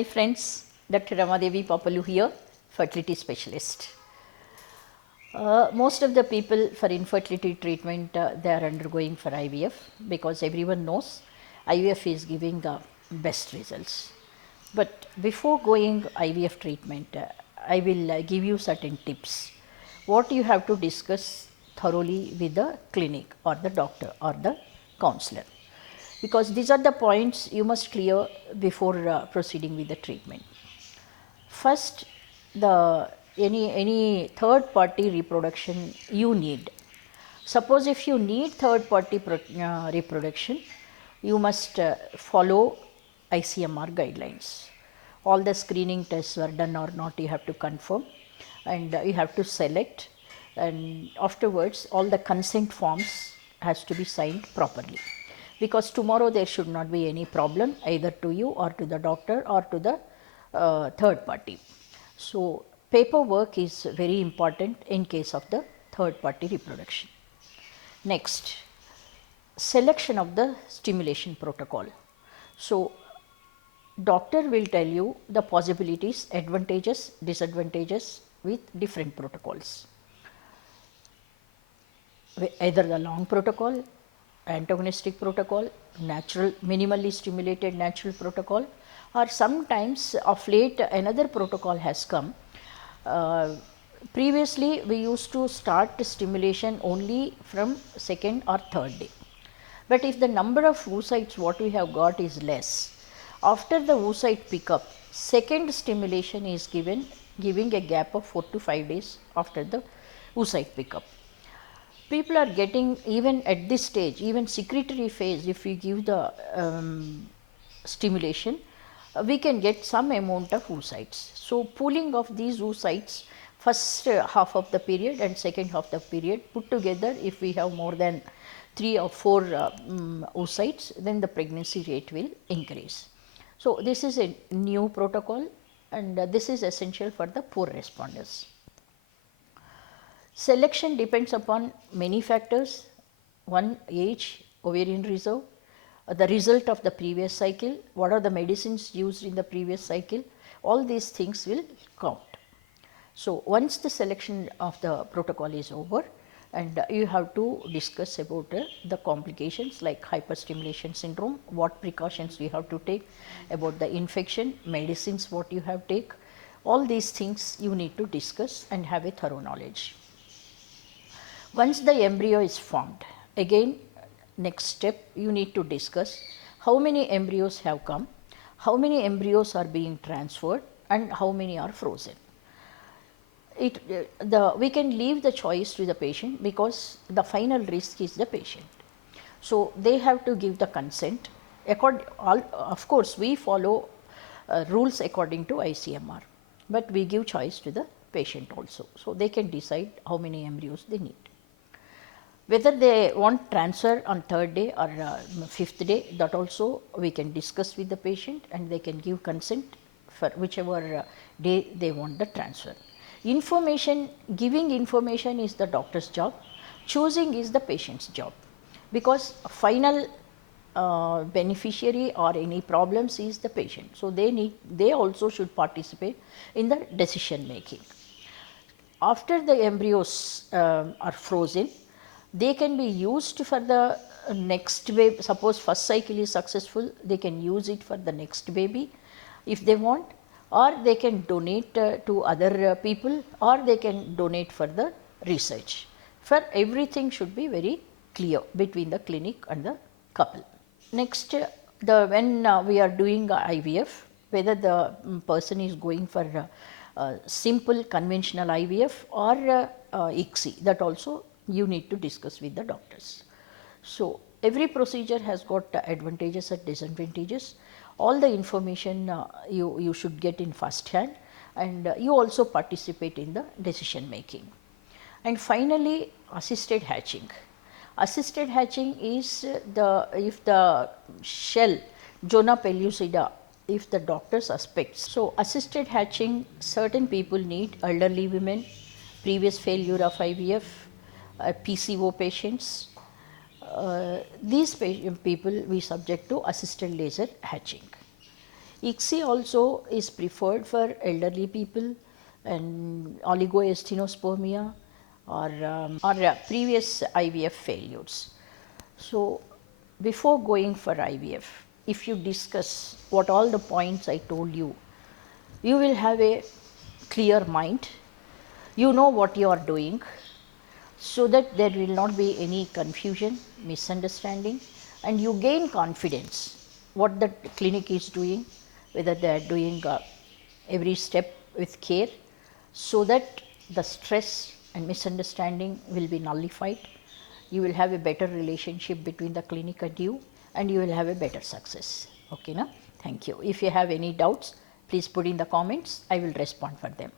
Hi friends, Dr. Ramadevi Papalu here, fertility specialist. Most of the people for infertility treatment they are undergoing for IVF because everyone knows IVF is giving best results. But before going IVF treatment, I will give you certain tips. What you have to discuss thoroughly with the clinic or the doctor or the counselor, because these are the points you must clear before proceeding with the treatment. First, the any third party reproduction you need. Suppose if you need third party reproduction, you must follow ICMR guidelines. All the screening tests were done or not, you have to confirm, and you have to select, and afterwards all the consent forms has to be signed properly, because tomorrow there should not be any problem either to you or to the doctor or to the third party. So, paperwork is very important in case of the third party reproduction. Next, selection of the stimulation protocol. So, doctor will tell you the possibilities, advantages, disadvantages with different protocols. Either the long protocol, antagonistic protocol, natural, minimally stimulated natural protocol, or sometimes of late another protocol has come. Previously we used to start stimulation only from second or third day, but if the number of oocytes what we have got is less, after the oocyte pickup, second stimulation is given, giving a gap of 4 to 5 days after the oocyte pickup. People are getting, even at this stage, even secretory phase, if we give the stimulation, we can get some amount of oocytes. So, pooling of these oocytes, first half of the period and second half of the period put together, if we have more than 3 or 4 oocytes, then the pregnancy rate will increase. So, this is a new protocol, and this is essential for the poor responders. Selection depends upon many factors. One, age, ovarian reserve, the result of the previous cycle, what are the medicines used in the previous cycle, all these things will count. So, once the selection of the protocol is over, and you have to discuss about the complications like hyperstimulation syndrome, what precautions you have to take, about the infection, medicines what you have to take, all these things you need to discuss and have a thorough knowledge. Once the embryo is formed, again next step you need to discuss how many embryos have come, how many embryos are being transferred, and how many are frozen. We can leave the choice to the patient, because the final risk is the patient. So, they have to give the consent. Of course, we follow rules according to ICMR, but we give choice to the patient also. So, they can decide how many embryos they need. Whether they want transfer on third day or fifth day, that also we can discuss with the patient, and they can give consent for whichever day they want the transfer. Giving information is the doctor's job, choosing is the patient's job, because final beneficiary or any problems is the patient. So, they also should participate in the decision making. After the embryos are frozen, they can be used for the next baby. Suppose first cycle is successful, they can use it for the next baby if they want, or they can donate to other people, or they can donate for the research. For everything should be very clear between the clinic and the couple. Next, when we are doing IVF, whether the person is going for simple conventional IVF or ICSI, that also you need to discuss with the doctors. So, every procedure has got advantages and disadvantages. All the information you should get in first hand, and you also participate in the decision making. And finally, assisted hatching. Assisted hatching is if the shell Zona pellucida, if the doctor suspects. So, assisted hatching, certain people need, elderly women, previous failure of IVF, PCO patients. These people we subject to assisted laser hatching. ICSI also is preferred for elderly people and oligoasthenospermia or previous IVF failures. So, before going for IVF, if you discuss what all the points I told you, you will have a clear mind. You know what you are doing, so that there will not be any confusion, misunderstanding, and you gain confidence what the clinic is doing, whether they are doing every step with care, so that the stress and misunderstanding will be nullified. You will have a better relationship between the clinic and you will have a better success. Okay, na? Thank you. If you have any doubts, please put in the comments. I will respond for them.